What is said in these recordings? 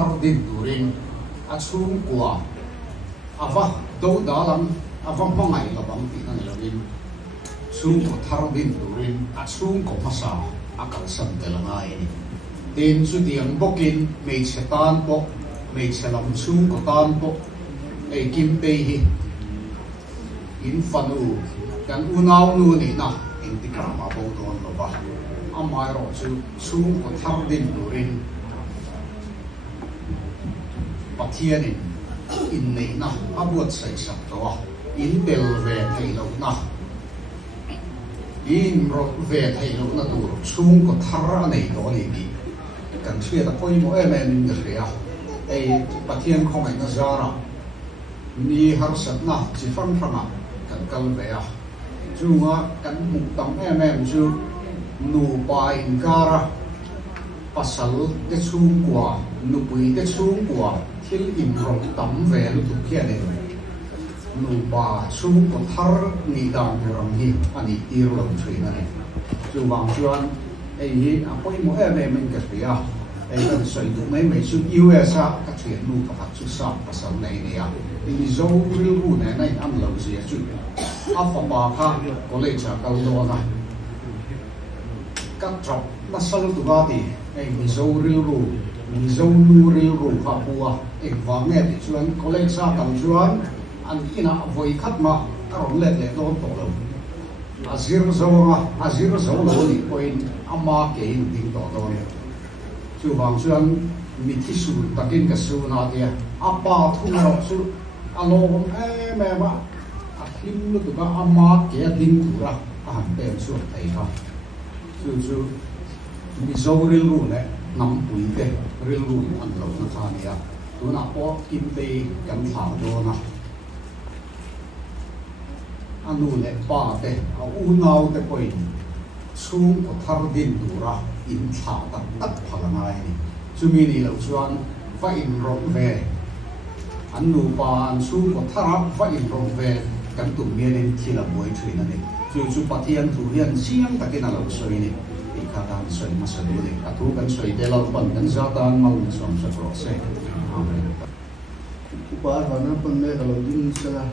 thar din turin achung kwa ava do dalam ava mangai labang tinan lawin chung ko thar din turin achung ko masa akal san telangai ni tin chu diang bokin mei chetan bo mei chelam chung ko tan bo ei Kimteiin in fanu kan unau nu ni na in tikrama bo don lo ba amai ro chu chung ko thar din turin pathianin Inneih na abuat sai sak to in bel ve thei lo na in ro ve thei lo na tur chung ko thar nei to ni bi kan thia da koi mo em em de ria ei pathian khong ai na zara ni har sat na chi phang phanga kan kal ve a chunga kan muk tam em em chu nu pa in kara pasal te chung kwa nu pui te chung kwa thil in ro tam ve lu tu kia ne nu pa chung ko thar ni dan ram hi ani tir lo thui na ne chu wang chuan ei hi a poi mo em em min ka ria ei kan soi du mai mai chu US a ka thian nu ka chu sa pasal nei ne a i zo ril ru ne nai am lo zia chu a fa ba kha college a kal do na các trọc nó sâu từ ba thì anh dâu riêu rù dâu nu riêu rù khá bùa anh vắng nghe thì chuyên có lên xa tầm chuyên anh ina với khách mà các ông lệ lệ đón tổ lâu azir dâu lâu thì quên amma kể tiếng tổ đón chú vàng chuyên mi thi sưu takin cái sưu na thì apa thu nào chú alo không em á hlim lúc đó amma kể tiếng thủ ra anh bèn suốt thầy không chú mi zo ril ru le nam pui te ril ru an lo na tha nia tu na po Kimteiin kan thang do na anu le pa te a u nau te poi chung ko thar din dura in tha tak tak phalangai ni chumi ni lo chuan fa in ro ve an nu pa an chung ko thara fa in ro ve kan tu mien in thila boi thui na ni chu pathian thu hian siang takin a lo soi ni ikatan soi masaduli atu kan soi te lo pan kan zatan mau som sa prose amen pa hana pan me lo din sala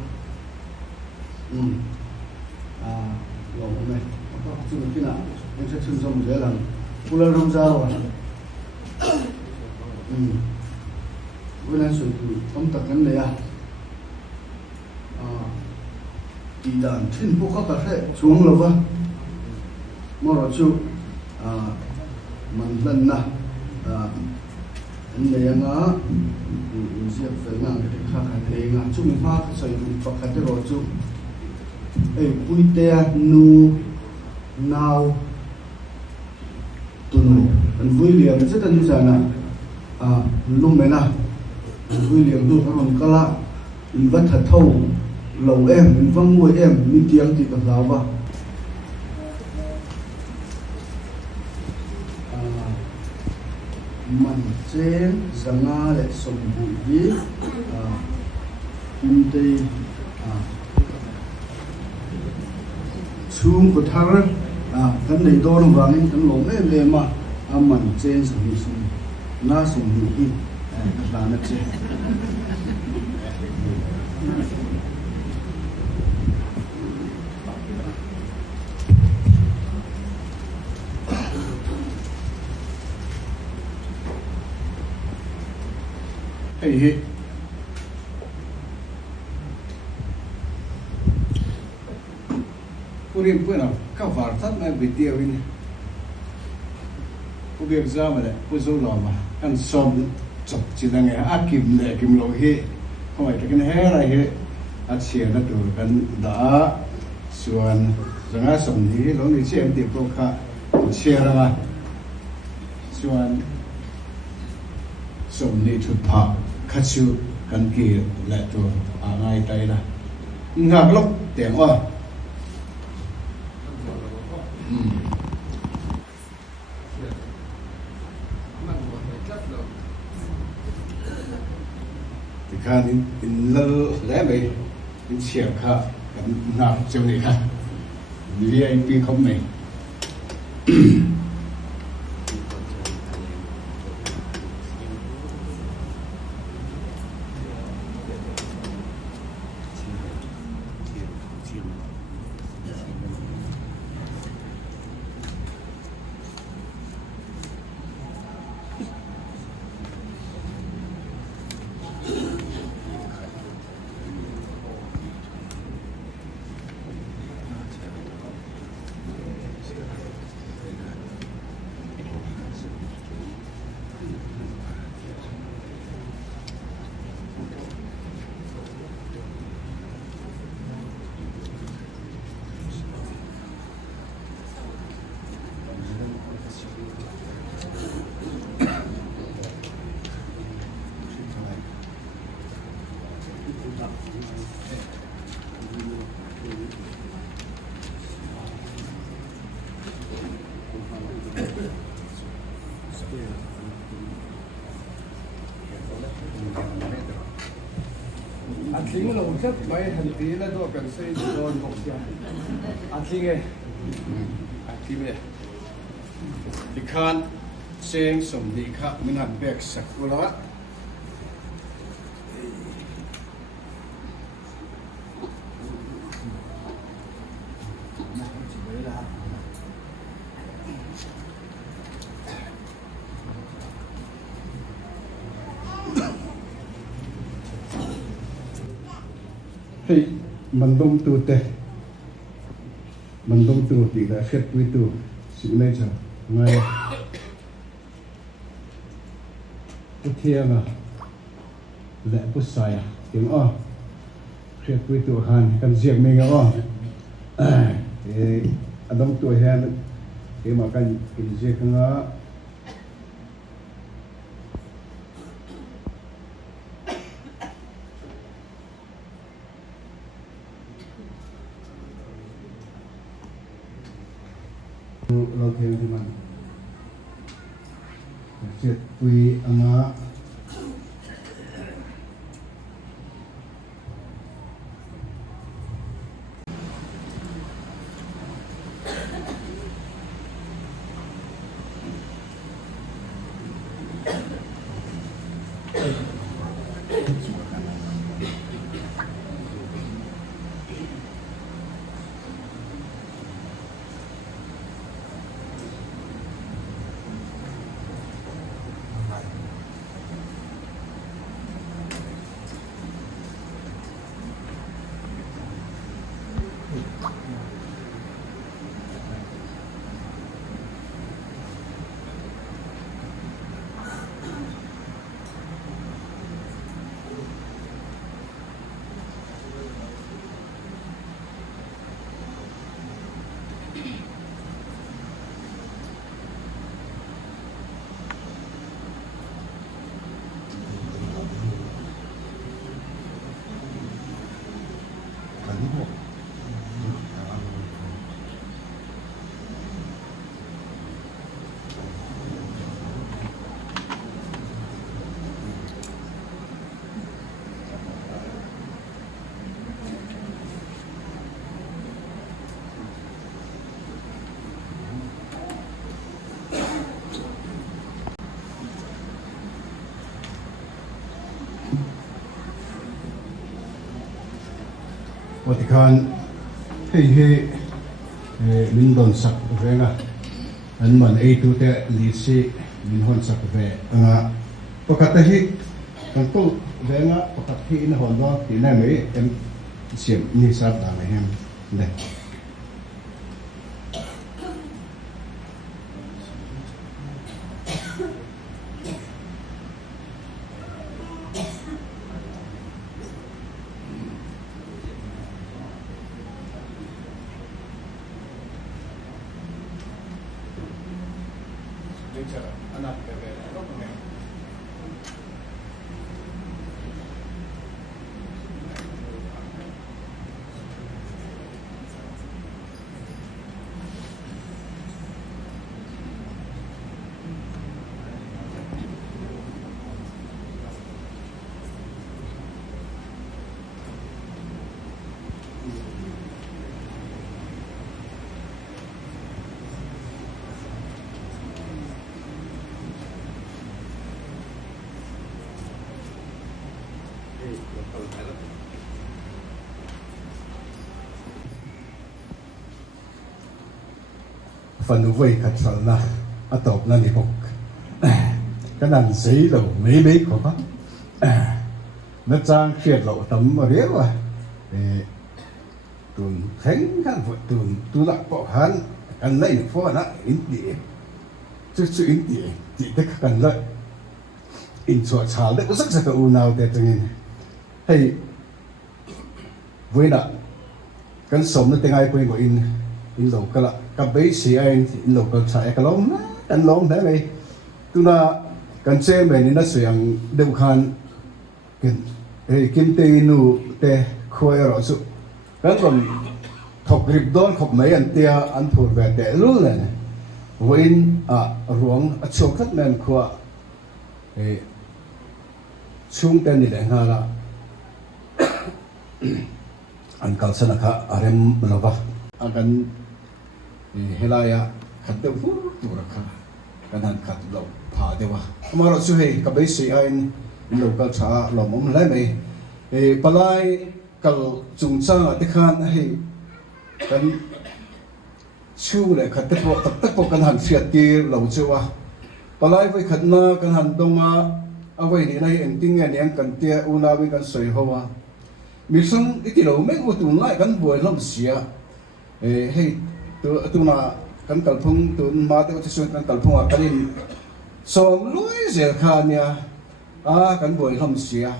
lo me pa chu kina en sa chun som zelang pula ram za wa wala soi tu tom tak kan le ya đi đàn thiên phú các cái xuống rồi vâng, mà rồi chú mình lần nào anh này ngã diệt phải ngang cái khác cái này ngã chú mình phát sợi bạc cái rồi chú ấy bụi te nu nào tuần anh vui liền rất là như thế nào lúc mấy nào vui liền luôn các con cá lạ vật thật thâu lâu em mình văng ngồi em mình tiếng thì cần giáo vào mình trên zanriah lại sống bụi đi Kimteiin chung của thar cái này đó nó vàng nên cái lồng em em mà mình trên sống đi xuống na sống bụi đi là nó trên hey purin puena ka var that mai video in u việc ra mà đấy u zo lo mà kan som chok chinang a kim le kim lo hi hoi ta kan he ra hi a chia na tu kan da suan zanga som ni lo ni chem ti pro kha chia ra ma suan som ni thu pa khachu kan ki la tu a ngai tai la ngak lok teng wa thì khan in lơ lẽ vậy in chia kha kan ngak cheu ni kha VIP không này tiếng lồng chất mấy hành tí là tôi cần xây rồi một xe tiếng nghe tiếng nghe thì khan sen sum đi khác mình hẳn bẹc sạch của nó hey mình đông tu te mình đông tu thì là khét với tu sự này chẳng ngay cái thiêng à lẽ bút sai à tiếng o khét với tu hàn cần diệt mình o thì anh đông tu hàn thì mà cần diệt nó lo theo thì mà chết quy anh á thì khan hey mình đón sắc về ngà anh mình ấy tu te lý sĩ mình hôn sắc về có cái hi kan tu về ngà có cái hi nó hôn đó thì này mấy em xiêm như sát đã mấy em này phần vây khát sẵn là ở tộc là đi học cái đàn giấy đầu mấy mấy của bác nó trang khiết lộ tấm mà riết rồi tuần thánh khăn vợ tuần tu lạc bỏ hắn ăn lấy được phó nó in địa chứ sự in địa chỉ thích cần lợi in sọ xả đấy có rất là u nào để cho nên hay với nè cái sống nó tiếng ai quên của in lầu cái là cái bấy xì anh in lầu cái xài cái lông thế này tu là cái xe mình nó sử đều khan cái Kimteiin nu te khơi rõ sự cái còn thọc rịp đón thọc mấy anh tia anh thuộc về để luôn này với ruộng chỗ khác nên khoa chung tên này là an kalsana kha arem lova akan helaya khatte fu tura kha kanan khat lo pha dewa amaro chu hei ka bei sei ain local cha lom lai mai palai kal chungcha te khan hei kan chu le khatte po tak po kan han fiat ti lo chuwa palai voi khatna kan han donga awai ni nai engting nge niang kan tia una wi kan soi hoa mi sang iti lo me u tu lai kan boi lam sia hei tu na kan kalphung tu ma te ti sun kan kalphung a kanin som lui zel kha nia a kan boi lam sia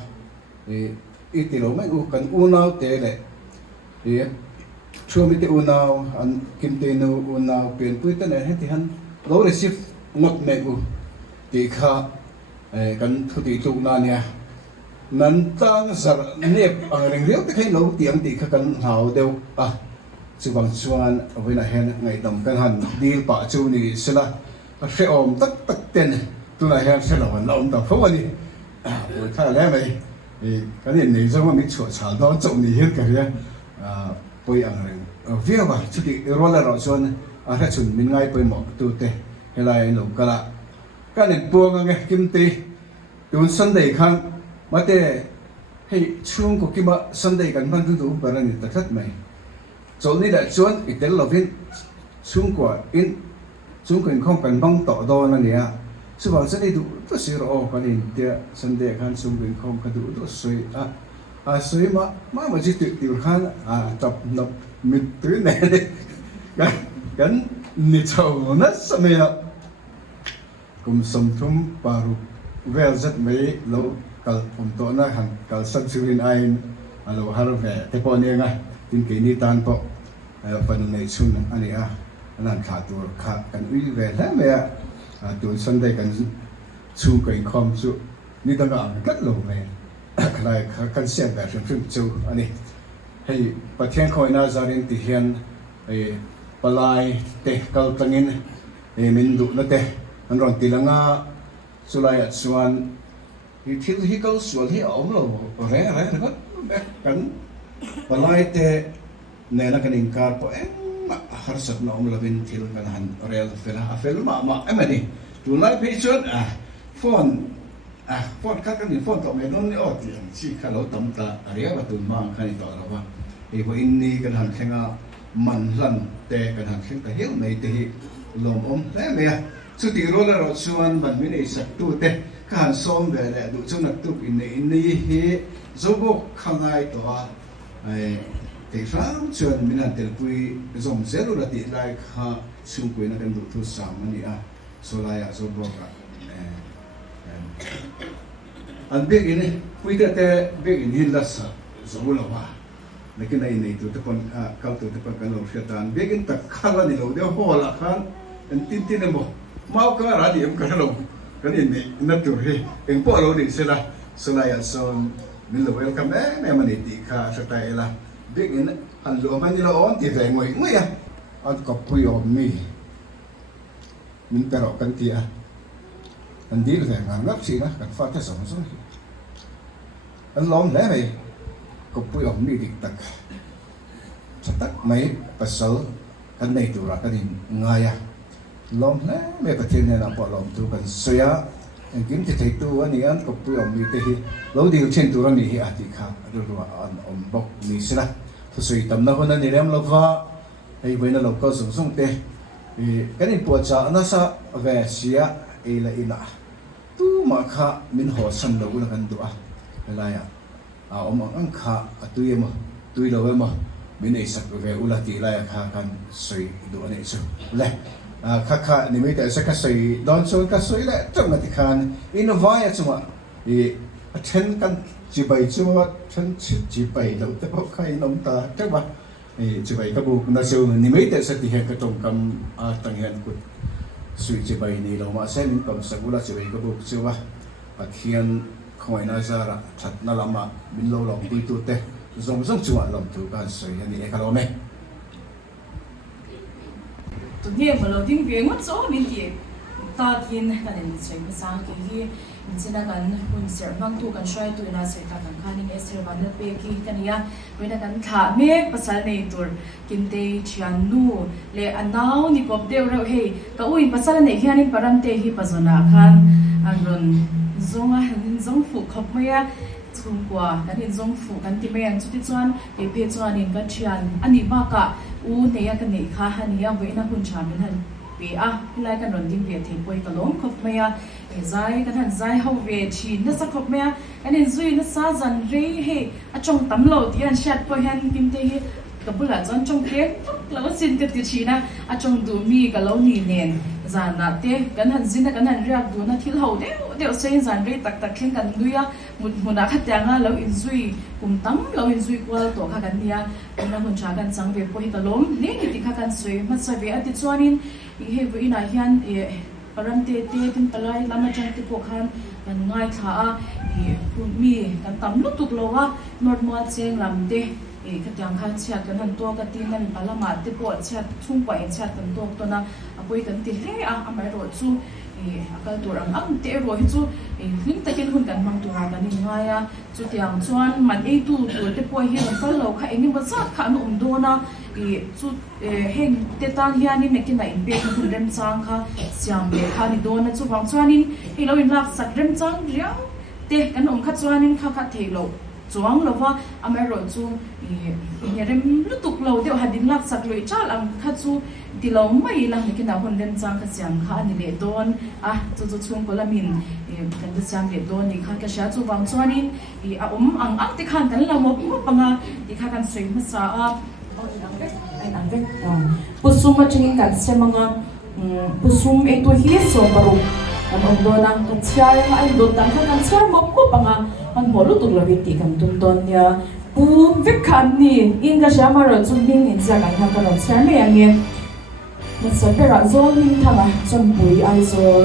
iti lo me u kan unau te le chua mi te unau an Kimteiin unau pen pui te ne he ti han lo receive ngot me u ti kha kan thu ti tu na nia nan tang zar nep ang reng riau te khai lo tiang ti kha kan hau deu a chuwang chuan avina hen ngai dam kan han dil pa chu ni sila a hre om tak tak ten tu na hen sela wan om ta pho ani oi kha le mai kan ni zong mi chu cha do chong ni het ka ria poi ang reng via ba chu ti roller ro chuan a hre chun min ngai poi mo tu te helai lo kala kan en puang nge Kimteiin tun Sunday khan mate hei chung ko kima Sunday kan man du barani takhat mai choli da chuan itel lovin chung ko in chung ko in khong kan bang to do na nia chuwang chani du to sir o kan in tia Sunday khan chung ko in khong ka du to soi a soi ma ji ti khan a tap nop mit tu ne kan ni chau na samaya kum som thum paru vel zat mai lo kal pom to na han kal san churin ain alo har ve te po ne nga tin ke ni tan po pan nei chun ani a anan kha tur kha kan ui ve la me a tu Sunday kan chu kai khom chu ni da ga kat lo me khlai kan sian ga chun chu ani hei pathian khoi na zarin ti hian palai te kal tangin min du na te an ron tilanga sulai at chuan hi thil hi kal sual hi om lo re ko kan palai te ne na kan inkar po har sat na om lovin thil kan han rel fel ma emani tunai pe chuan phone ka kan ni phone to me non ni o ti chi kha lo tam ta aria ba tun ma khan to la ba e ko Inneih kan han khenga man hlan te kan han kheng ta hel nei te hi lom om le me chu ti ro la ro chuan ban mi nei sak tu te kan som ve le du chu na tu Inneih hi Zobawkah ngai to a te sang chuan min han tel pui zom zero la ti lai kha chung pui na kan du thu sam ani a solaya Zobawkah an big in pui te big in hin la sa zo lo ba lekin ai nei tu te kon kal tu te kan lo fiatan big in tak khala ni lo de ho la khan en tin mo mau ka ra di em ka lo kan in ni na tu he en po lo ni sela solaya son min lo welcome me mani ti kha sa tai la big in an lo man ni lo on ti ve ngoi ngoi a an ko pui om mi min pero kan ti a an dil ve ngan ngap si na kan fa te som som an lom le mai ko pui om mi dik tak tak mai pasal kan nei tu ra kan in ngaya lom le me pathin ne na po lom tu kan soya en Kimteiin tu ani an ko pui om mi te hi lo di chen tu ra ni hi ati kha ru an om bok mi sila thu sui tam na hona ni rem lo va ei boina lo ko sung sung te kan in po cha na sa ve sia e la ina tu ma kha min ho san lo la kan du a la ya om ang kha atuye mo tui lo mo min ei sak ve ula ti la ya kha kan sui du ani chu le kha ni me te sa ka sui don so ka sui le tong ati khan in vai a chuma then kan chi bai chu then chi bai lo te ko khai nom ta te ba chi bai ka bu na chu ni me te sa ti he ka tong kam tang hian ku sui chi bai ni lo ma sen kam sa gula chi bai ka bu chu ba pathian khoi na zara that na lama min lo long ti tu te zong chu lom tu kan sui ani e ka lo me tu nghe mà lâu tiếng Việt mất số bên kia takin kan in cheng sang ki hi inchina kan hun ser mang tu kan shrai tu na se ta kan khaning eser ban pe ki kania wena kan tha me pasal nei tur Kimteiin chian nu le anau ni pop deu ro he ka ui pasal nei hianin paramte hi pazona khan anron zonga zong fu khop maya chung kwa kan in zong fu kan ti me an chuti chuan e pe chuan in ka chian ani ba ka u neya kan nei kha hania wena hun cha min han pe a lai kan ron ding ve the poi ka lom khop maya e zai kan han zai ho ve chi na sa khop maya kan in zui na sa zan re he a chong tam lo ti an shat poi han Kimteiin ka bula chon chong ke lo sin ka ti chi na a chong du mi ka lo ni nen zan na te kan han zin na kan han riak du na thil ho deu sein zan re tak tak khen kan duya muna kha tanga lo in zui kum tam lo in zui kwal to kha kan nia na hun cha kan chang ve poi ka lom le ni ti kha kan soi ma sa ve ati chuanin i he ve ina hian e paramte te tin palai lama chang ti ko khan kan ngai tha a i mi kan tam lu tuk lo wa nor mo cheng lam te e khatyang khan chat kan han to ka tin nan palama te po chat chung pa en chat kan to na apoi kan ti he a amai ro chu e akal tur ang te ro hi chu e hlim takin hun kan mang tu ha kan ni ngaya chu tiang chuan man e tu te po hi ron kal lo kha eni ma zat kha nu do na e chu heng te tan hianin nekin na in pe hun rem chang kha siam le kha ni do na chu wang chuanin e lo in lak sak rem chang riau te kan kha chuanin kha the lo chuang lo wa amai ro chu e rem lutuk lo deu hadin lak sak loi chal ang kha chu ti lo mai lang ni kina hon rem chang kha siam kha ni le don a chu chung ko lamin kan da siam le don ni kha ka sha chu wang chuanin a ang te khan kan la mo panga ti kha kan sei ma sa a ai nang ve pusum ma chingin kan semanga pusum e to hi so paru kan om do nang ka chiar ai do tan kan chiar mo ko panga an holu tu lo ti kan tun don ya pum ve khan ni in ka sha ma ro chu bing in cha kan ha ka ro chiar me ani ma sa pera zol ning thanga chon pui ai zol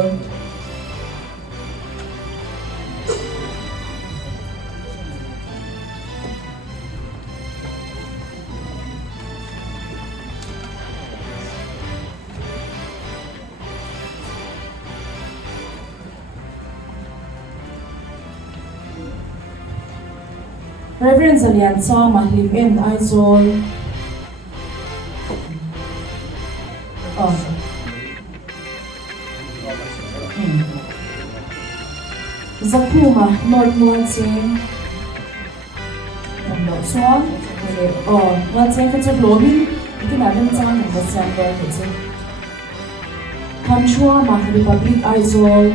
Reverend Zalian Sama hlimawm aizol Zakuma Northmore Ching Lo chuan wa cheng ka chu lomin ikina rem chang ni siam lo ke chu Kamchua ma Republic aizol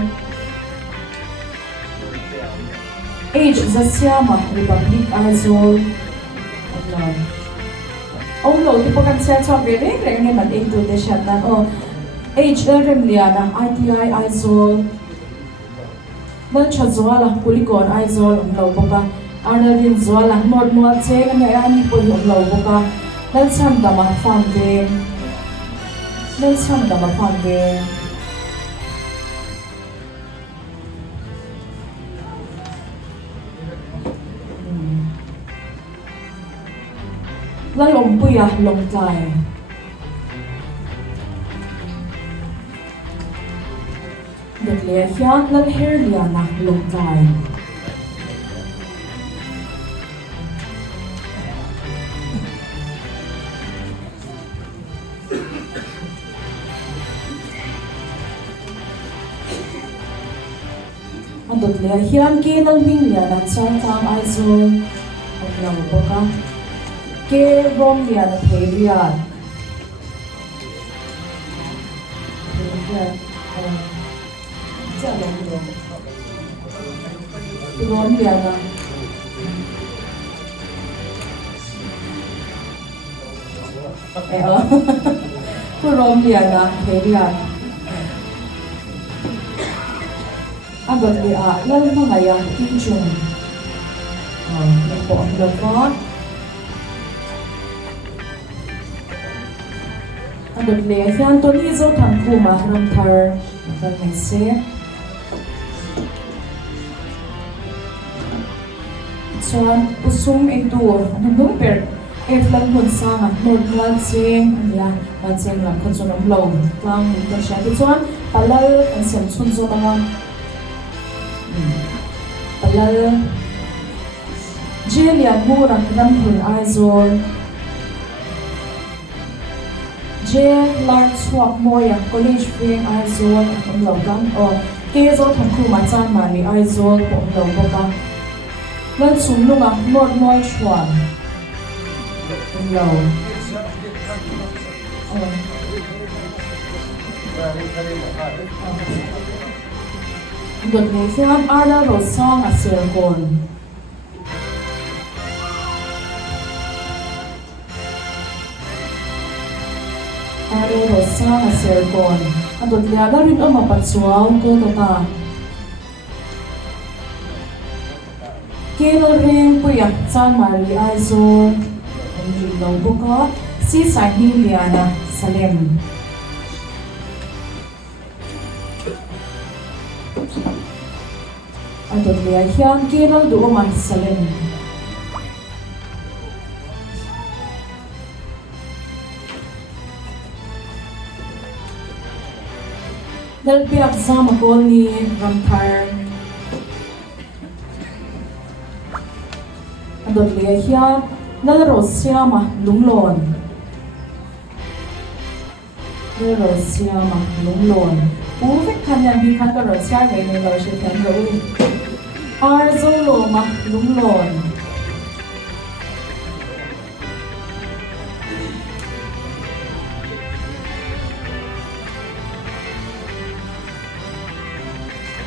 Age Zasyama Republic aizol Allah ông lo ti pakan sia chwa ve re nge man e tu de shat na Age rem liana ITI aizol Nal chazwala Pulikon aizol lo boka Arnavin zwala Northmore Cheng nge ani po lo boka Nal cham dama phang ve La lom puya lom tai Được lẽ hian lal her liana lom tai An được lẽ hian ke lal ming liana chang tang aizol An lau boka ke rom liana theriat rom liana rom liana theriat agot li a lal mangaya kinchung po ang lapat agot li a hian to ni zo tham khuma Ramthar kan mai se chuan pusum e tu an dum per Eflan hun sang nod ngal ching ania man cheng lam khan chon om lo tlang ni kan sha ti chuan palal kan sem chun zo anga palal jelia muran ram hun aizol je lar swap moya college friend aizol om lo kan o ke zo thang khu ma chan ma ni aizol po om lo boka lan sum lunga nod noi chwan lâu đột nhiên xem Arda rồi song ở sườn cồn Arda rồi song ở sườn cồn đột nhiên đã rin ở một bát xuống cơ ta kêu riêng bây giờ chan mari ai rồi Zobawkah si Sahiliana Salem. Atau dia hian kenal dua Salem. Dal pihak sama ni Ramthar. Atau dia hian Nalaro siyama lunglon. Nalaro siyama lunglon. Perfect kanya bihan ka ro siya gay ni lo siya kan ro. Arzolo ma lunglon.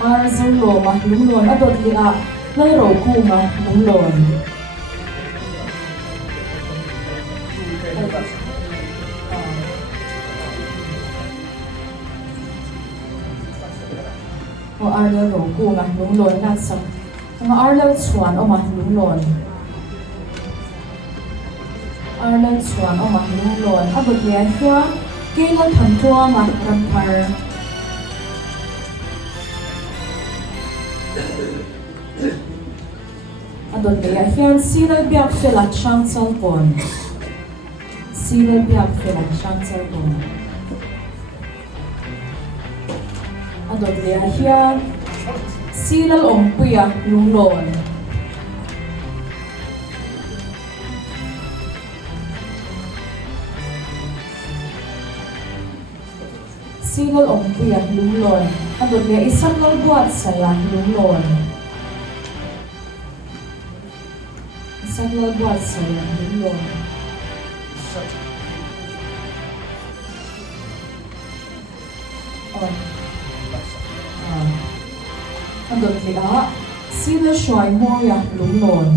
Arzolo ma lunglon adot liya nalaro ku ma lunglon. O Arda ro ku nga lunglon na sa mga Arda chuan o ma lunglon Arda chuan o ma lunglon abot liya hiya kailan thantua nga Ramthar adot liya hiyan sila biyak filat siyang salpon sila biyak filat siyang salpon adot liya hiyan silal ompuya lunglon silal ompuya lunglon adot liya isang nalbuat saya lunglon isang nalbuat saya lunglon adot liya sila shuay moya lunglon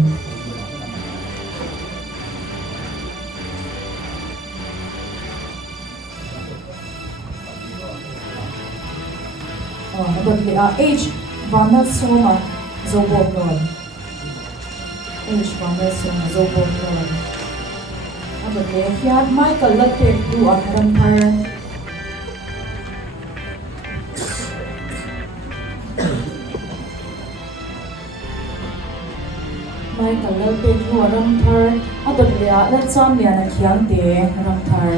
adot liya H vanal soma Zobawkah H vanal soma Zobawkah adot liya hiyan Michael lapit du ang Ramthar Michael lapit du ang Ramthar adot liya latsam liya na kiyang te Ramthar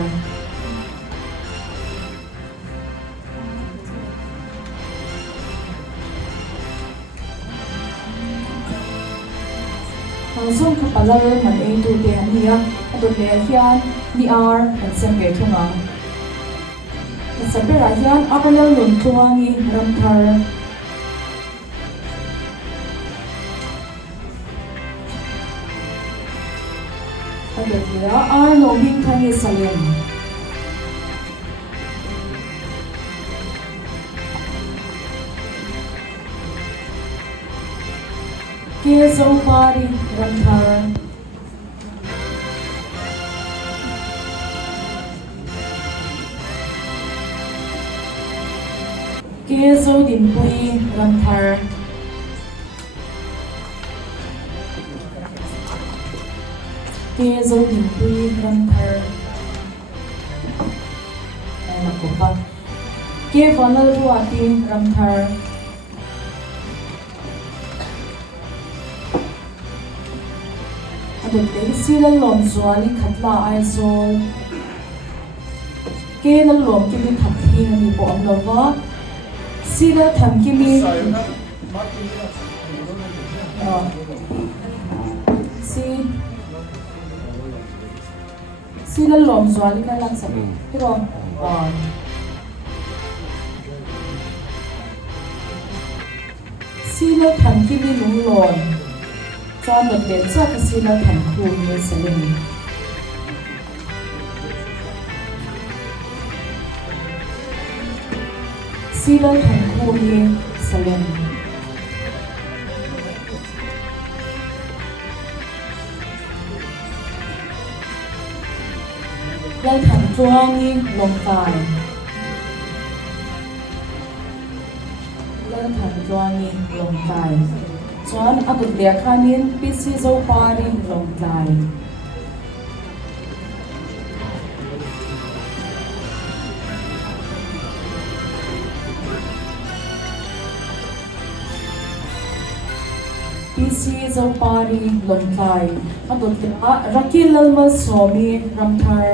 Zoom kapalal man ay tu te ania adot liya hiyan ni R at sembe tunga nasabira hiyan akalal nun tuwangi Ramthar adot liya R no bingkangi Salem Zobawkah Ramthar Zobawkah Ramthar Zobawkah Ramthar ako pa vanal buati Ramthar được đấy xí lần lom zuali khát la ai zol kê lần lom kia đi thật hi là đi bộ âm lâu vợ xí lần thầm kia mi xí lần lom zuali cái lăng sập cái đó xí lần thầm kia mi lung lon cho được đến cho cái xí lần thầm khu như thế này xí lần thầm khu như thế này lần thầm chuông như lồng tài lần thầm chuông như lồng tài chuan a tut le khanin pisi zo parin lom tlai pisi zo parin lom tlai a tut le rakil lalma somi ramthar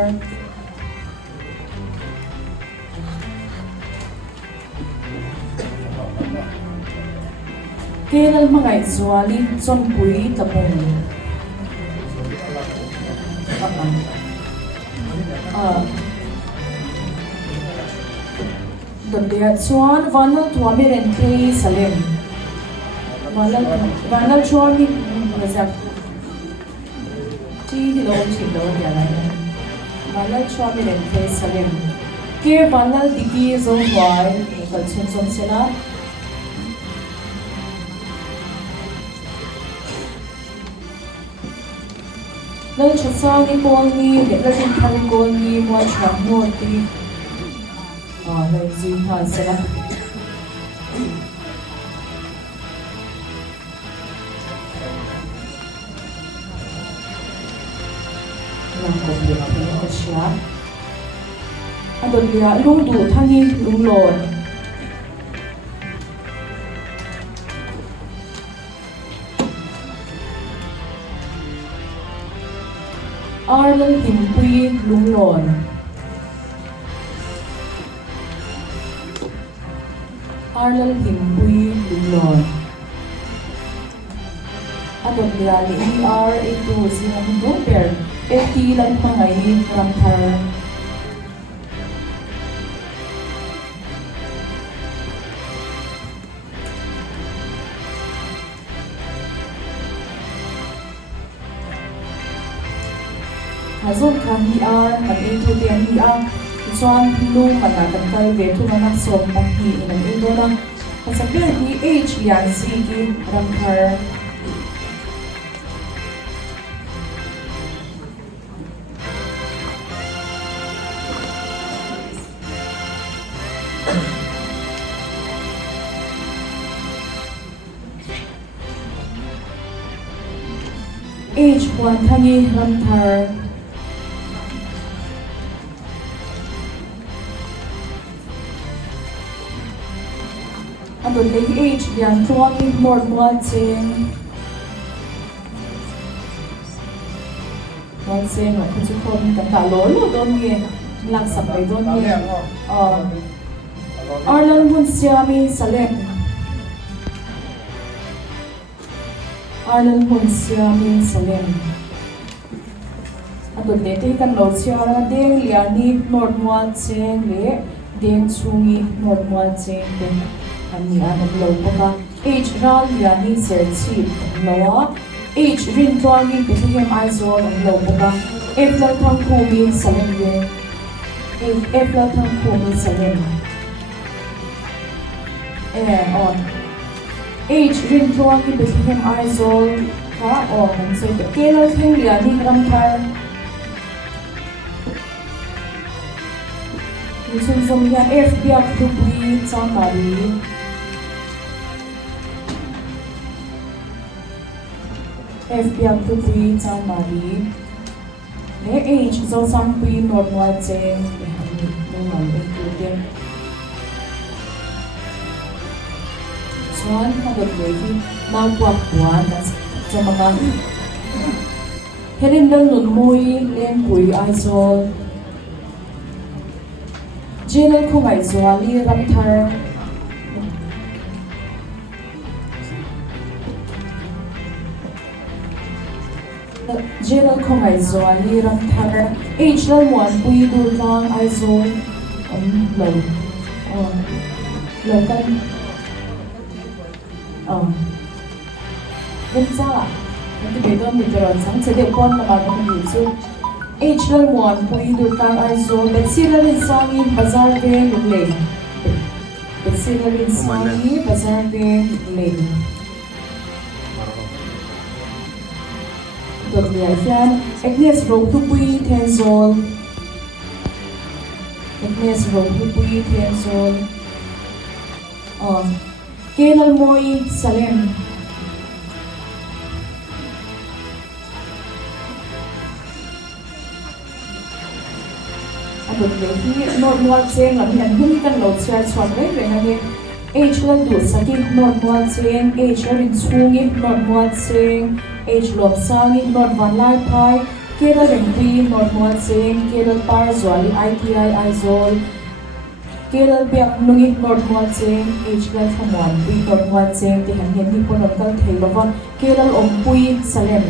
Kailan mga zuali son pui tapong Donde chuan vanal tuami ren kei salem vanal chuami mazak ti di lo chi lo ya la vanal chuami ren kei salem ke vanal diki zo wai kal chun son sela Lần chụp sang cái con đi để lần chụp thằng con đi mua chọn mua đi lần duy hoàn sẽ là làm công việc thì nó sẽ anh đồn là lung đủ thang đi lung lồn Ireland Kimteiin lung lon Ireland Kimteiin lung lon Adon dia ni itu siang doper eti lan mangai Ramthar Zobawkah an itu tiang hiang chuan lu mana kan kal ve thu mana som ta hi in an indo na pasal hi h lian si ki Ramthar h buan thangi Ramthar Adon lấy age yang chuang in more one chen mà không chịu không cả lỗ đôn nghe lạc sập ấy đôn nghe Ireland hun siami salem Ireland hun siami salem Adon lấy thì kan lo chia ra đen liani more one chen le đen chungi more one chen đen anh nhớ một lâu qua H ral yani serchi lawa H rin twangi bithim aizol lâu qua F la thang khumi salem ye F la thang khumi salem on H rin twangi bithim aizol ka on so the kelo thing yani Ramthar Musun zomya F biak thupui chamari F biak thupui chamari le H zo sampui normal chen normal included chuan ha dot le hi mau kwa kwa das cho mga Helin lang nun mui len pui ai zol. Jenel khung ai zwali Ramthar. Jenel khung ai zwali Ramthar. Lal muan pui dur lang ai zol. Lo kan. Bên ra à? Nanti bedo mi teron sang cede pon na bago mi so. Lal muan pui dur lang ai zol. Betsila rin sangi bazar ve lugle. Betsila rin sangi bazar ve lugle. Dot liya yan. Agnes rawh tu pui ten zol. Agnes rawh tu pui ten zol. Kenal moi salem. Abot lehi normal cheng lam hian humi kan lo chia chuan ve na he lal du saki normal cheng lal in chungi normal cheng lom sangi not van lai pai kenal rengpi normal cheng kenal par zwali ITI aizol kenal biak nungi normal cheng lal thamwan bi normal cheng ti han hian hi ponon kal thei bawa kenal ompui salem.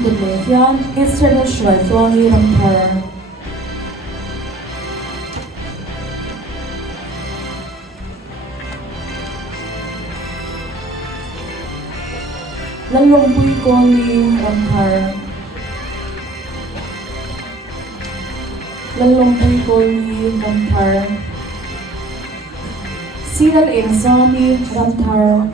Demikian external syaitan Ramthar. Lalong pui koli Ramthar. Lalong pui koli Ramthar. Silal exami Ramthar.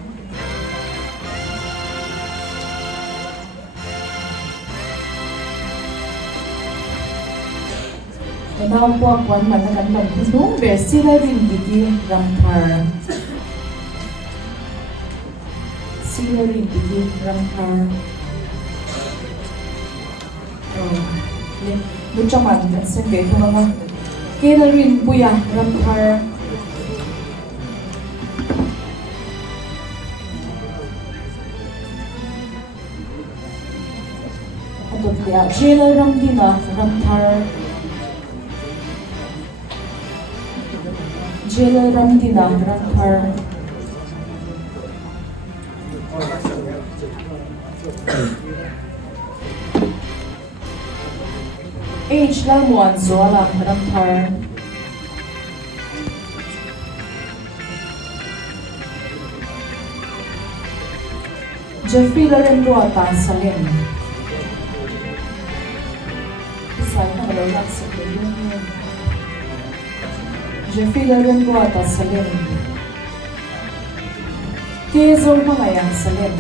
Now po kwan managan lang kunung sila rin digi Ramthar. Sila rin digi Ramthar. Bucaman sembe ko naman. Kila rin puya Ramthar. Atot kaya Jela Ramdina Ramthar. Jela Ramdina Ramthar. Lal muan zwala Ramthar. Jeffrey Laren Duata Salim. Isay na malawag sa kanya. Jeffrey Laren Duata Salim. Kezol Mangayang Salim.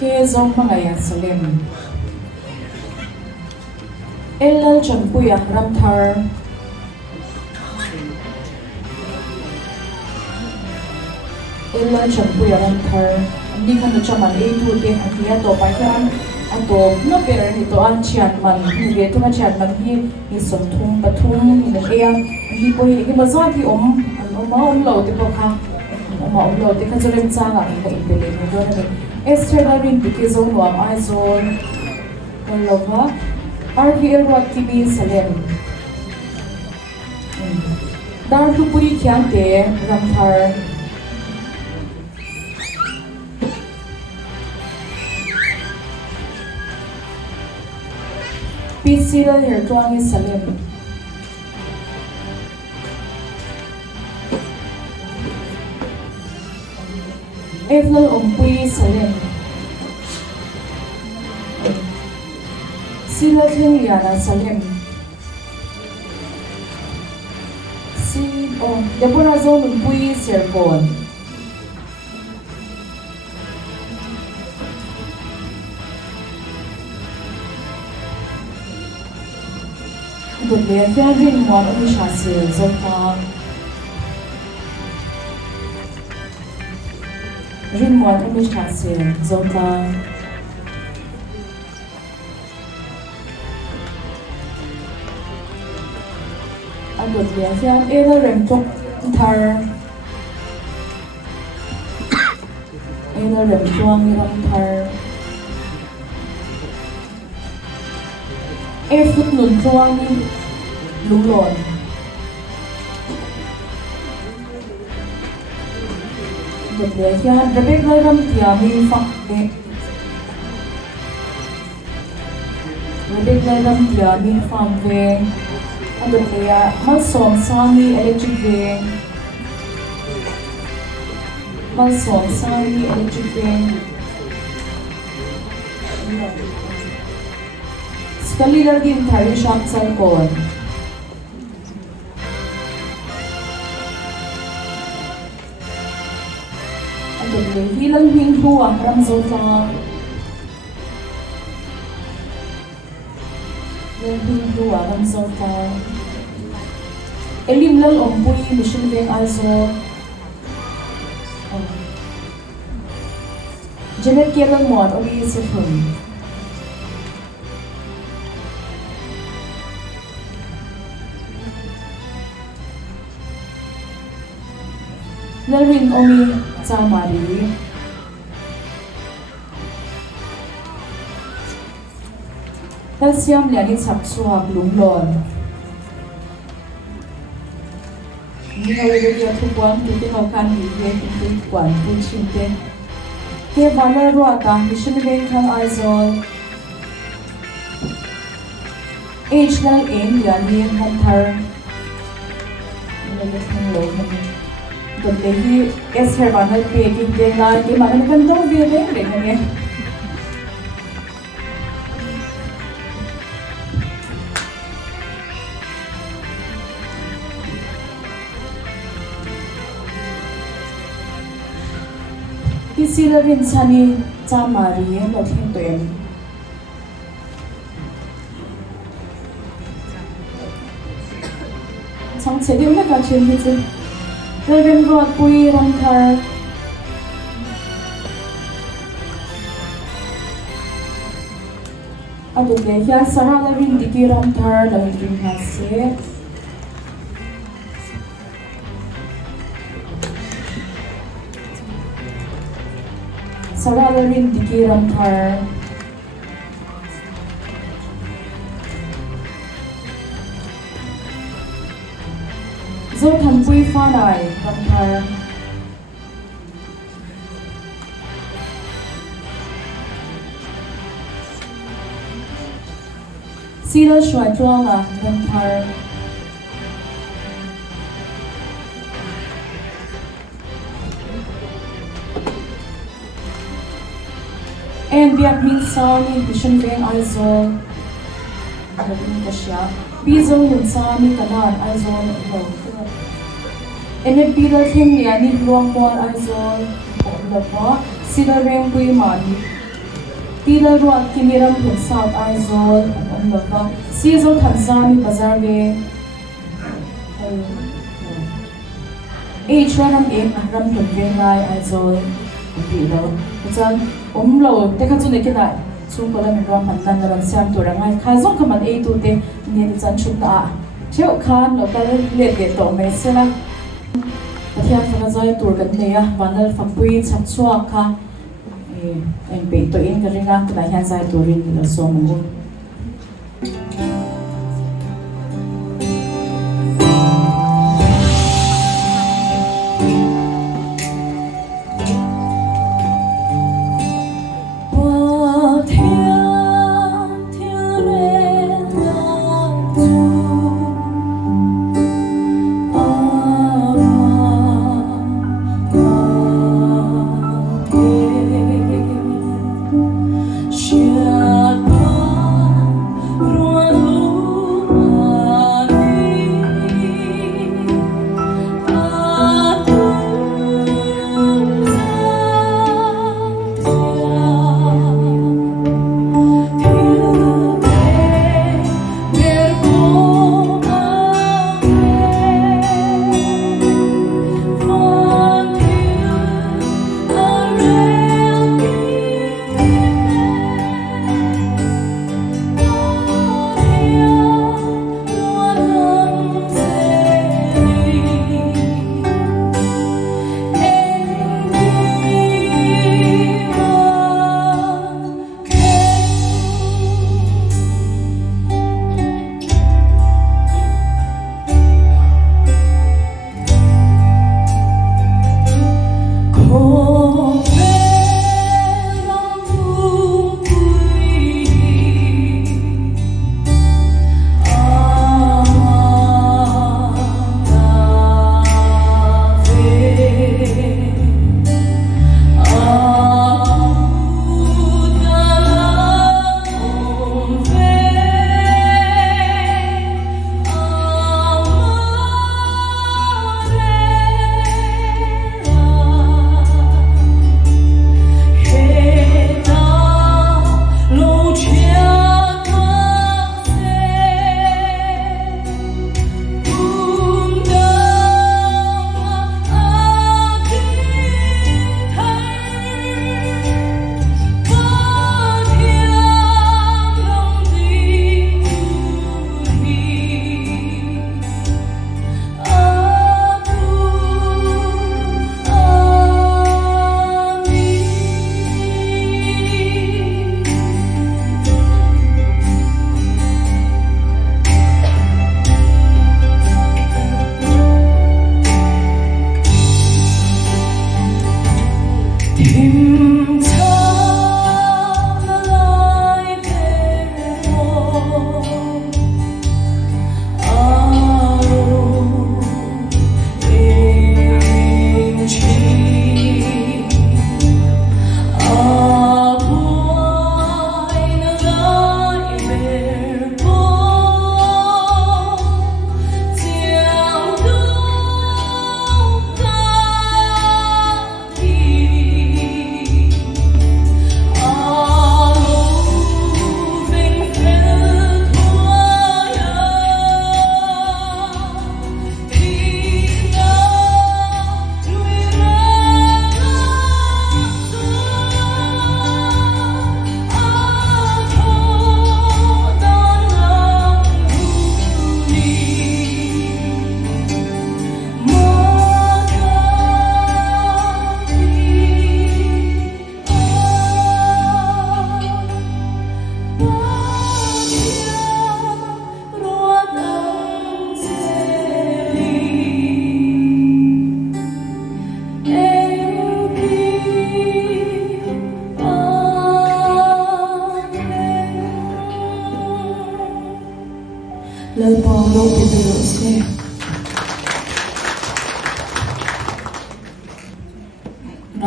Kezol Mangayang Salim. Lal Champuya Ramthar. Lal Champuya Ramthar. Hindi ka na siya man-8-2 ang hiya to pa yan. Ato, no pero nito ang chiyan man, hindi ito nga chiyan man hi somthung patung hinagayang hindi po himazwag umaumlaw di po ka umaumlaw di ka zulim sa nga ikaipili mo doon namin Esther na rin bikizong nuam aizon walaw ha RVL Road TV Salem dar tupuri kiyante Ramthar Sila Hertuangi Salim. Lal Ompui Salim. Sila Liana Salim. Deborah Zon Ompui Serpon. Demikian rin muan umisyasil Zobawkah. Rin muan umisyasil Zobawkah. adut le hian ela rem tok thar ela rem chuang ni Ramthar phut nun chuang ni lunglon adut le hian rebek lai ram tia mi fak de rebek lai ram tia mi fam ve adut le ya mal som sang ni electric ve mal som sang ni electric ve skalilar din thari sham sal kon adut le hilang hing huwa ram Zobawkah huwa ram Zobawkah elim lal ompui mission veng also Janet Kielan Mon Oli Sefun Lalring Omi Chamari Siam liani chap chuak lunglon ni ngau le ya thu kwan tu te ngau kan ni ye tu kwan tu chin te ke bana ro ta mission ve khang aizol hlan en liani Ramthar le thang lo ni to le hi bana pe ki te la ke mana kan do ve le ne sila rin sani chamari lo thing toem chang chedim na ka chen hi chu ren ro pui Ramthar adut le hian sara la rin diki Ramthar lo rin ha se Sarala rin diki Ramthar zo than pui fa nai Ramthar sila shwa chuanga Ramthar and biak min sani mission veng aizol adin kasya bizong mun sani kanan aizol lo ene bila thing ni ani luang mon aizol lo pa sila reng pui mani tila ruat kimiram hun south aizol lo pa sizo thansani bazar ve hlan em ram hun veng lai aizol bilo chan lo te kha chu ne ke nai chung kola min ram han nan ran siam tu rangai khai zong khaman e tu te ne te chan chut ta cheu khan lo kal le te to me sela pathia phana zai tur kan ne ya banal fakpui chap chua kha en pe to in ka ringa ka hian zai turin lo so mu Shia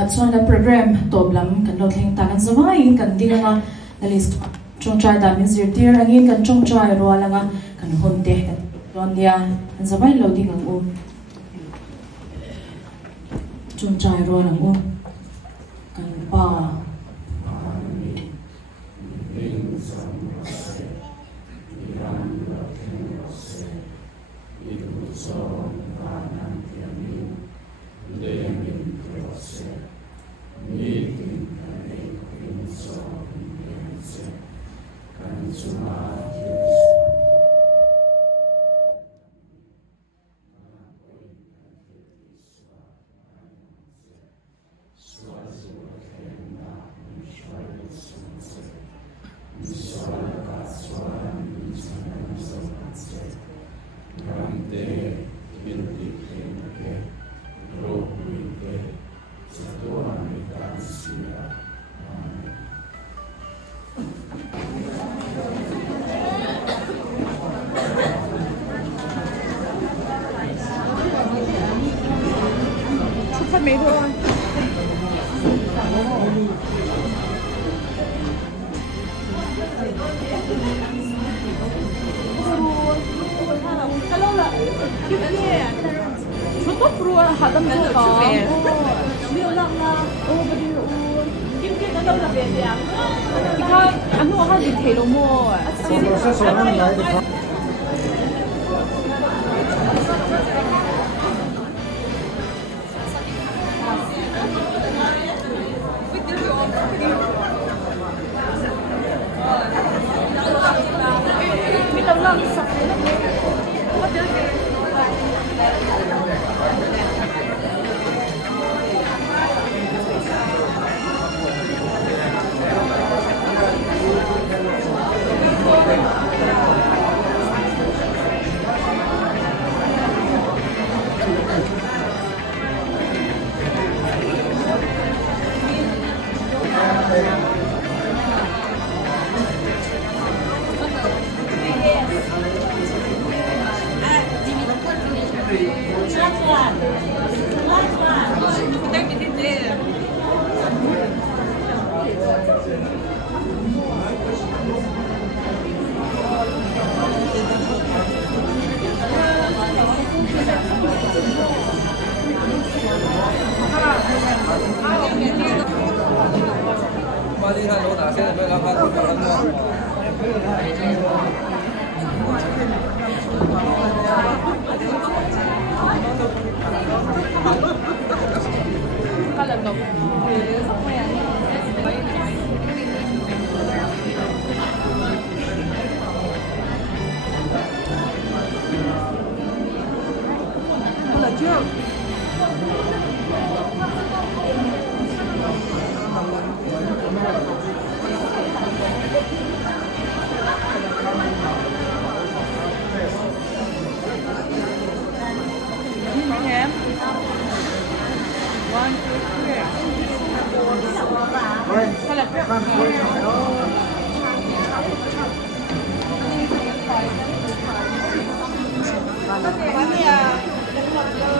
so na program toblam kan lo thleng ta kan zawai kan dinga na list chongchai da min zirtir angin kan chongchai roalanga kan honte kan rondia kan zawai lo ding ang u chongchai roalang u kan pa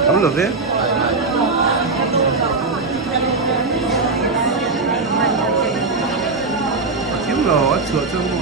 Không được đấy. Thiếu rồi, sửa cho luôn.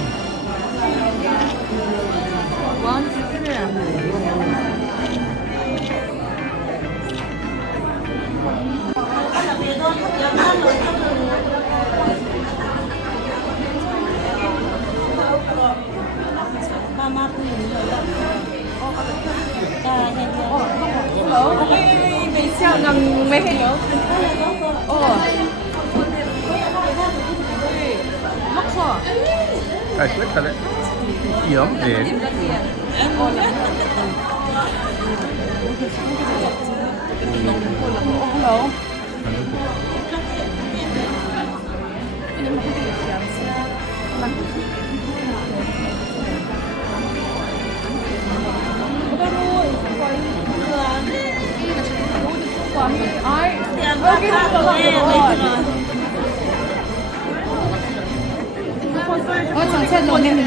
Cái quyết thật đấy. Yếm để.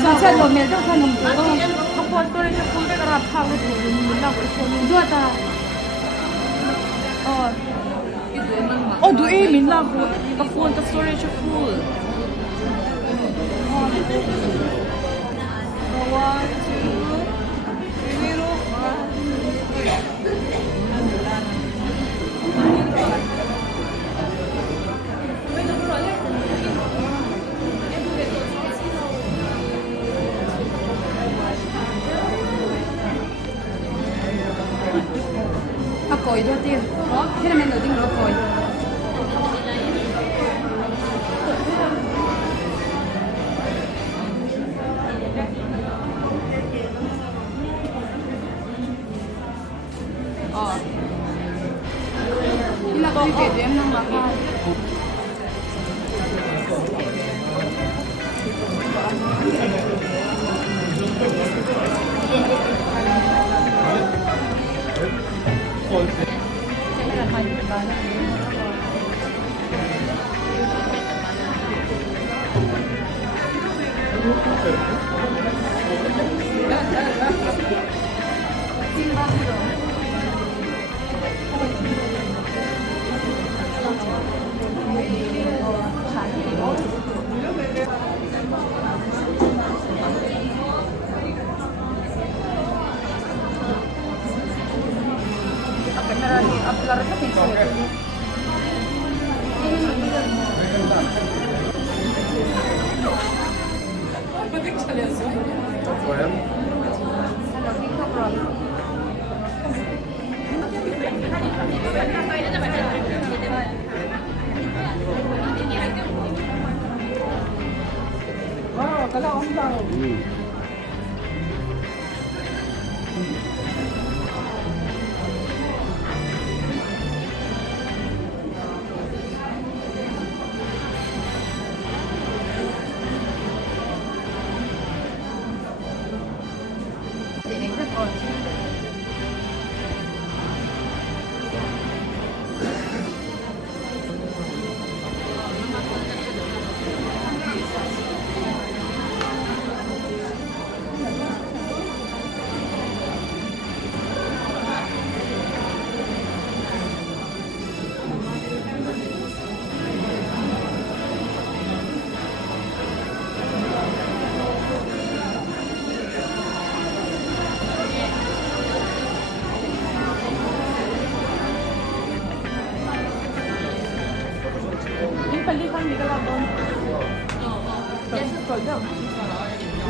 정체로 매장하는 거 한번 또래 컴백을 합하고 놀라고 있어. 누구다? ดูmin lang ka phone ka storage full. 1 Coi đó tiêu, đó, thế là mình đầu tiên nó coi. Ini là coi về em đang mặc hai.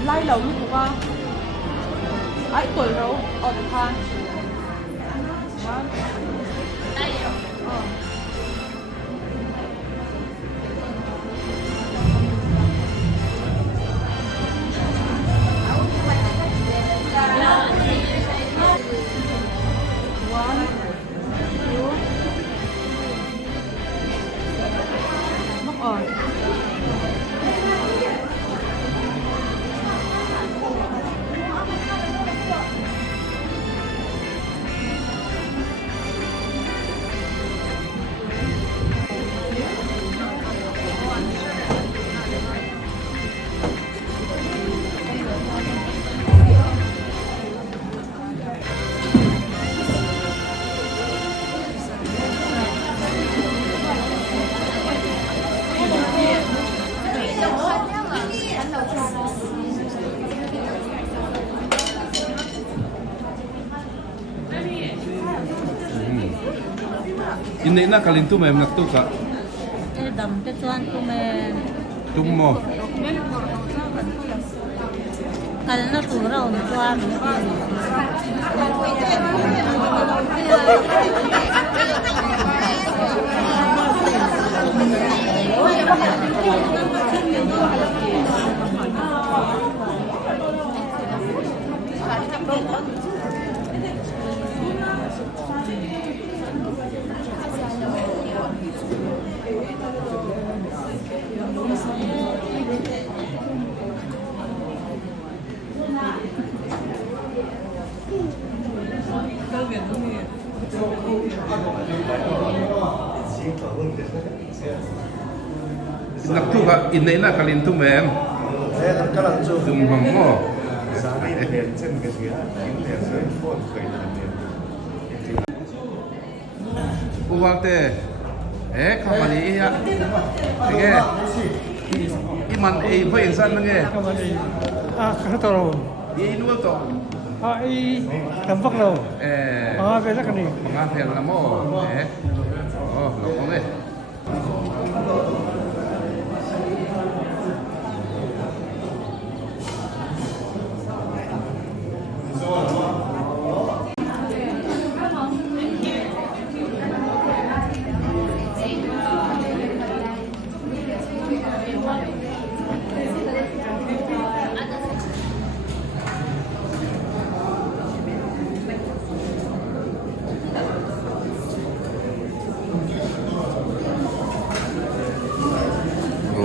Lai lâu lúc qua, ai tuổi rồi, ở được ha. Inneih na kalintu may naktu ka. Dam ke chuan tumen Tummo. kalna tura on chuan Naktu ka inneih na kalintu mem. Tum hammo. Uwate Kamali ya. Sige. Iman po yung saan lang Katoro. Iinuwa to. Tampak daw. Mga pera ka niya. Mga pera mo. Lokong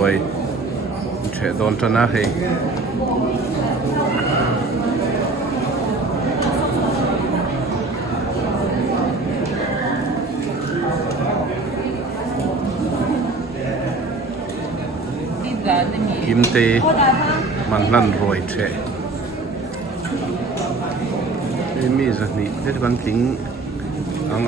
rồi sẽ đón cho nó thì Kimteiin man lần rồi sẽ mi ra ni để ban tính ang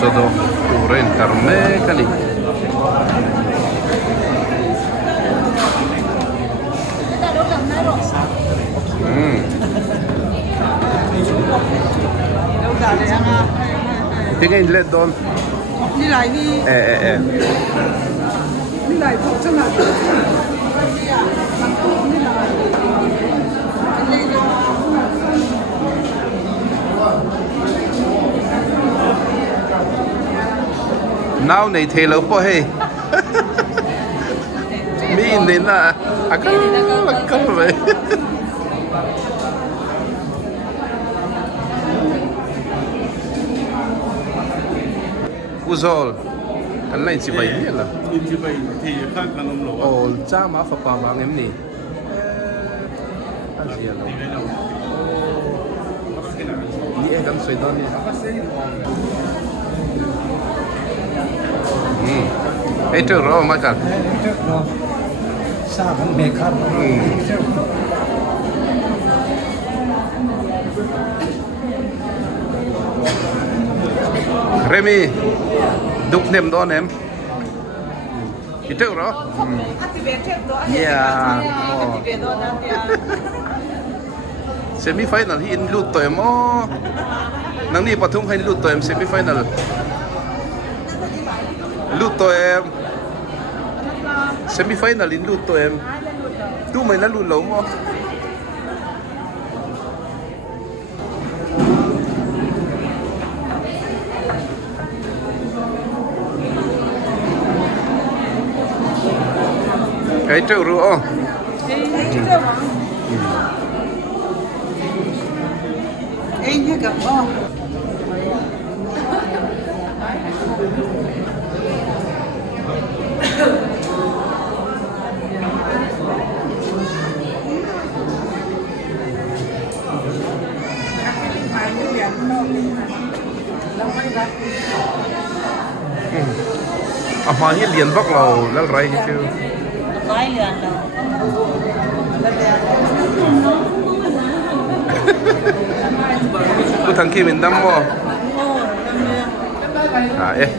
Todo rentarme kali. Tingin let doon. Nilai ni. Nilai tu cuma. Now này thấy lâu po hey. Mi nên là akal vậy. Uzol, anh này chỉ bảy biết là. Chỉ bảy thì khác là ngâm lỗ. Ồ, cha má phật bà bằng em nè. Anh gì à? Ni em đang suy đoán đi. Ê trước rồi mà cả. Trước rồi. Sao vẫn bề khắp. Remy, đục niệm đó em. Ít trước rồi. Yeah. Semi-final hi in lut to em o. Nang ni pathum hai lut to em semi-final. Lut to em. Semi-final in lut to em. Tu mày là lut lâu mo. Cái triệu rồi. Anh như gặp con. มาที่เรียนพวกเราแล้วไรฟิว ร้อยเหรียญเรา กูทั้งขี้เป็นดำบ่เอ๊ะ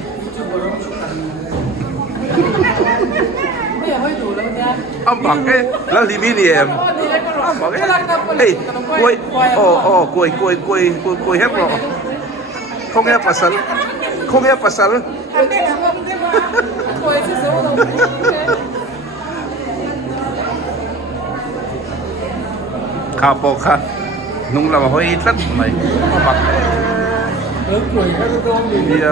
อ้ำบักเอ๊ะแล้วลีบีเนียมอ้ำบักเอ๊ะเฮ้ยกล้วยกล้วยแฮปหรอคงแฮปpasalข้าวปอกค่ะนุ่งละมาห้อยตัดไหมบักเดีย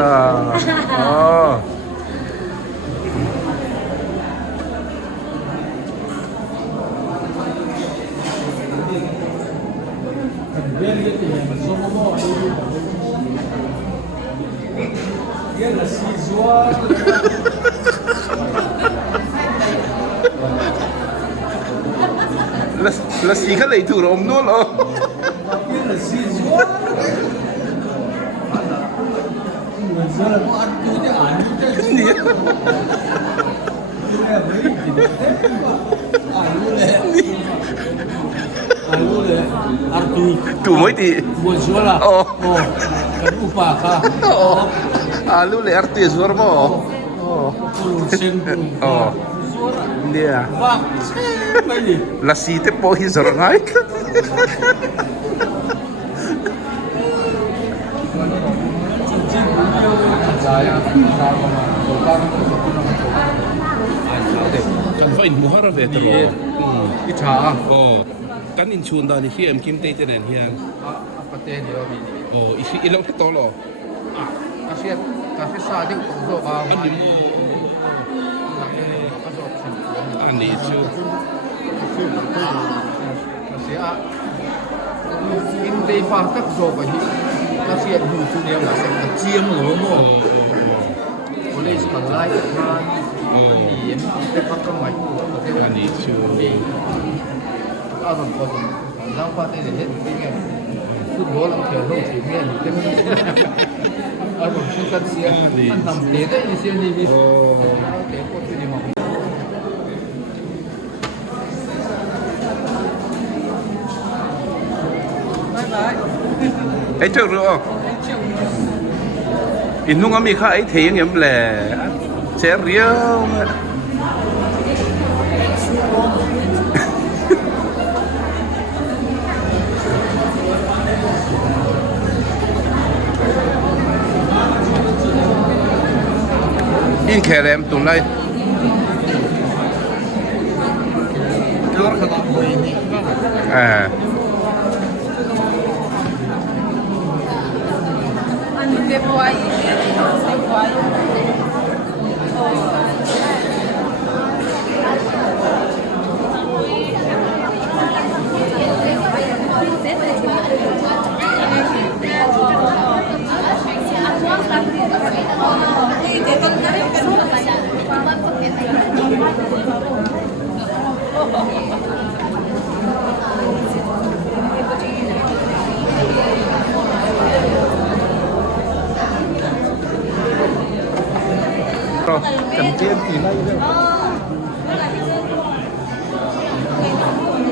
อ๋อแล้วสีเขาเลยถูกอมนู่นเหรอถูกไหมตีบุญชัวร์ละโอ้กันอุปากะalu le artis warmo oh dia la site po hisorngai kan vain muhara vetro icha oh kan in chunda ni hiam Kimteiin tenen hiang apate dio mi oh isi ilo to lo kasi sa ating Zobawkah ani chu kasi Inneih pa các Zobawkah kasi ang husu niya nga sa chiam lo mo police panglay man iim pagkamay ani chu ano ko ang pati ni tingin football ang kaya long team yan ano sukat siya ang namteda ni siya ni tempo ni mo ai chơi rồi in nung ami kha ai thấy em lẹ sẽ riêu in khe em tụi này à Centenary thì đây rồi.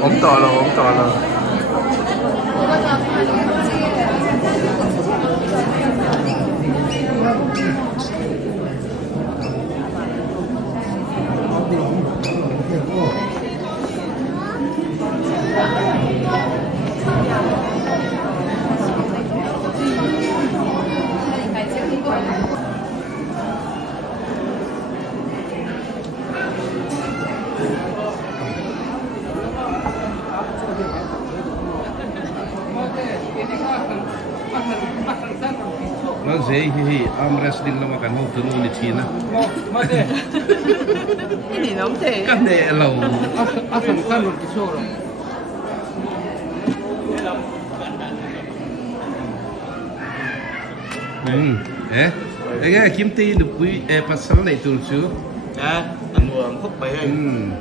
Ống to rồi. Nó dễ hi arm wrestling lo makan mau tunu ni China. Ini namte. Kan de lo. asam kan lo kisoro Cái Kimteiin được quý pasal này từ chứ. Anh mua khúc bấy anh.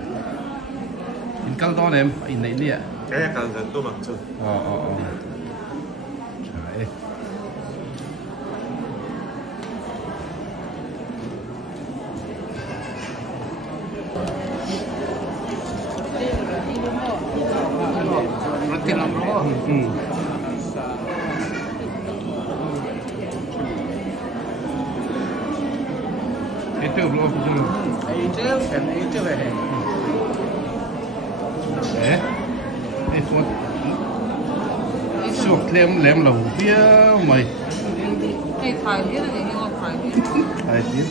In cao đó em, in này đi ạ. Cái càng gần tôi mặc chưa. Trời. Berarti lamro. Itu bro. Itu kan itu Itu. Suốt lem lẩu bia mày. Cái thái biết là cái ngọc thái biết. Thái biết.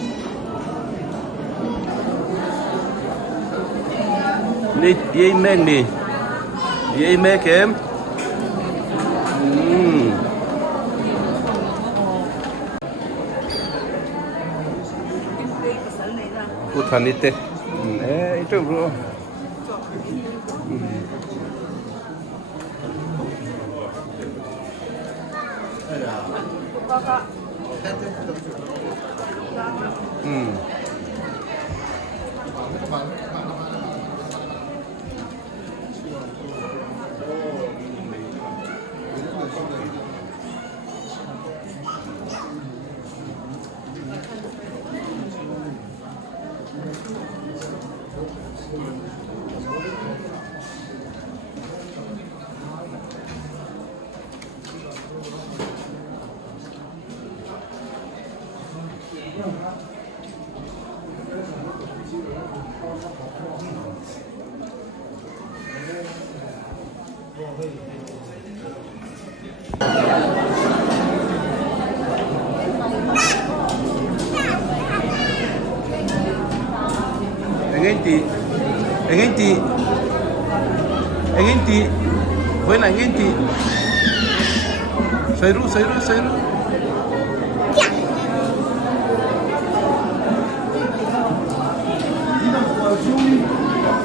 Ni ye men ni. Ye me kem. Putan ite. Itu bro. Engenti, buena engenti. Sairu. Hãy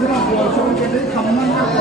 subscribe cho kênh Ghiền Mì Gõ để không bỏ lỡ